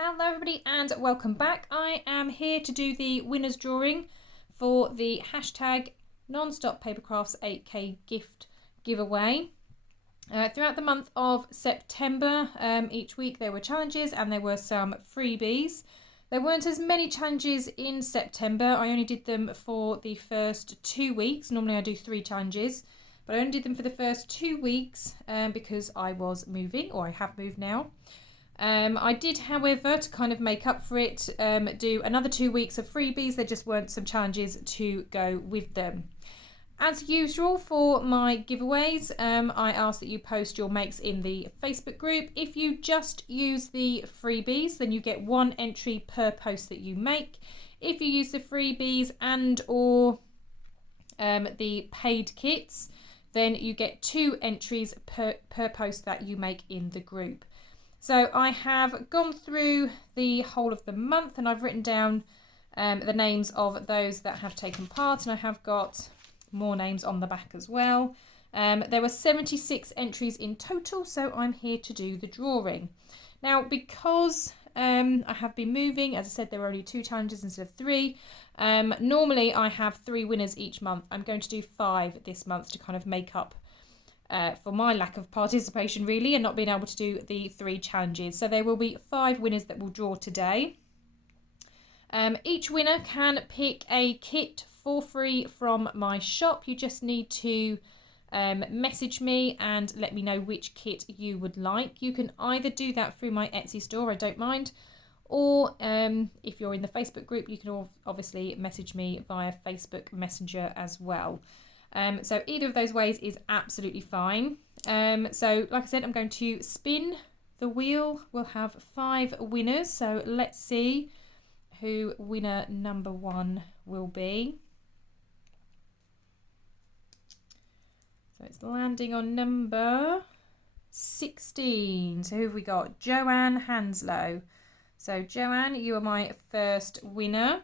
Hello everybody and welcome back. I am here to do the winners drawing for the hashtag non-stop Papercrafts 8K gift giveaway. Throughout the month of September, each week there were challenges and there were some freebies. There weren't as many challenges in September. I only did them for the first 2 weeks. Normally I do 3 challenges, but I only did them for the first 2 weeks because I was moving, or I have moved now. I did, however, to kind of make up for it, do another 2 weeks of freebies. There just weren't some challenges to go with them. As usual for my giveaways, I ask that you post your makes in the Facebook group. If you just use the freebies, then you get 1 entry per post that you make. If you use the freebies and or the paid kits, then you get 2 entries per post that you make in the group. So I have gone through the whole of the month and I've written down the names of those that have taken part, and I have got more names on the back as well. There were 76 entries in total, so I'm here to do the drawing. Now, because I have been moving, as I said, there were only 2 challenges instead of 3. Normally I have 3 winners each month. I'm going to do 5 this month to kind of make up for my lack of participation really, and not being able to do the 3 challenges. So there will be 5 winners that will draw today. Each winner can pick a kit for free from my shop. You just need to message me and let me know which kit you would like. You can either do that through my Etsy store, I don't mind, or if you're in the Facebook group, you can obviously message me via Facebook Messenger as well. So either of those ways is absolutely fine. So like I said, I'm going to spin the wheel. We'll have 5 winners. So let's see who winner number 1 will be. So it's landing on number 16. So who have we got? Joanne Hanslow. So Joanne, you are my first winner.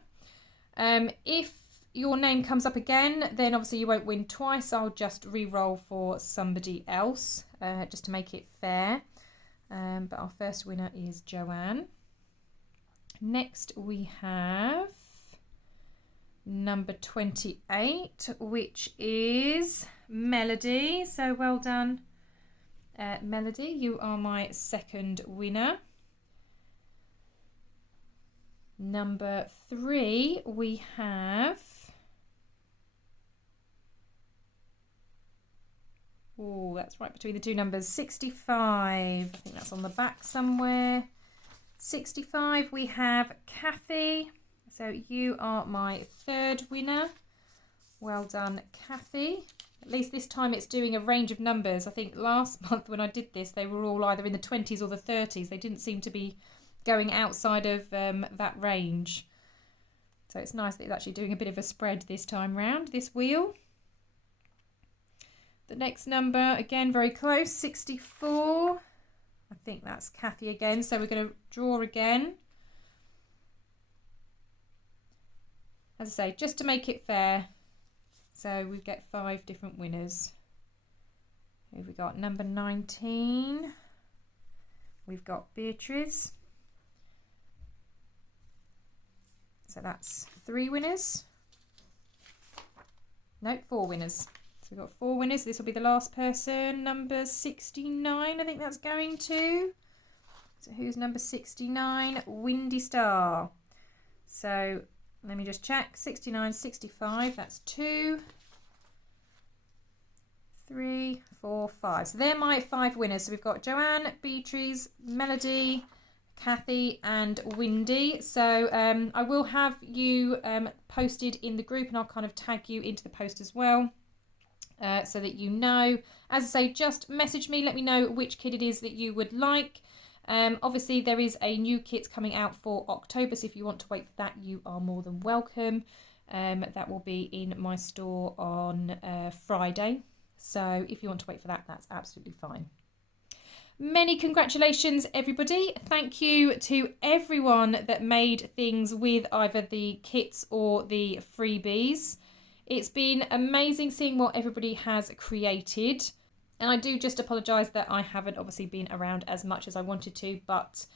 If your name comes up again, then obviously you won't win twice. I'll just re-roll for somebody else just to make it fair. But our first winner is Joanne. Next we have number 28, which is Melody. So well done, Melody. You are my second winner. Number 3 we have... Oh, that's right between the 2 numbers. 65. I think that's on the back somewhere. 65, we have Kathy. So you are my 3rd winner. Well done, Kathy. At least this time it's doing a range of numbers. I think last month when I did this, they were all either in the 20s or the 30s. They didn't seem to be going outside of that range. So it's nice that it's actually doing a bit of a spread this time round, this wheel. The next number, again, very close, 64. I think that's Kathy again. So we're going to draw again. As I say, just to make it fair. So we get 5 different winners. Who have we got? Number 19. We've got Beatrice. So that's 3 winners. No, 4 winners. So we've got 4 winners. This will be the last person. Number 69, I think that's going to. So who's number 69? Windy Star. So let me just check. 69, 65, that's 2, 3, 4, 5. So they're my 5 winners. So we've got Joanne, Beatrice, Melody, Kathy and Windy. So I will have you posted in the group, and I'll kind of tag you into the post as well. So that you know. As I say, just message me, let me know which kit it is that you would like. Obviously there is a new kit coming out for October, so if you want to wait for that, you are more than welcome. That will be in my store on Friday, so if you want to wait for that, that's absolutely fine. Many congratulations everybody. Thank you to everyone that made things with either the kits or the freebies. It's been amazing seeing what everybody has created. And I do just apologise that I haven't obviously been around as much as I wanted to, but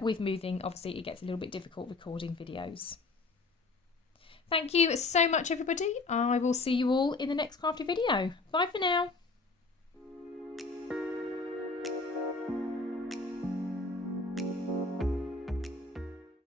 with moving, obviously it gets a little bit difficult recording videos. Thank you so much, everybody. I will see you all in the next crafty video. Bye for now.